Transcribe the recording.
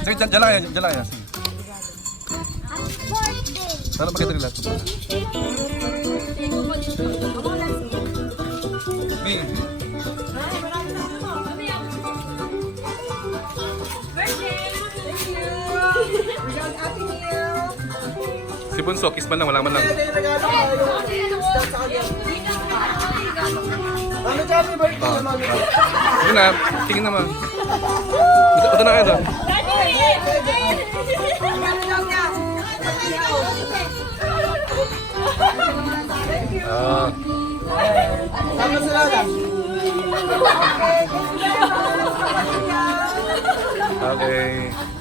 Sige, dyan lang yan. Dyan lang yan. Sige. Sana pakita nila. Mi. Si Bunso, kiss man lang, wala man lang. Mami, happy birthday naman. Sige na, tingin naman. Ito na kayo doon. Sama sila lang. Okay.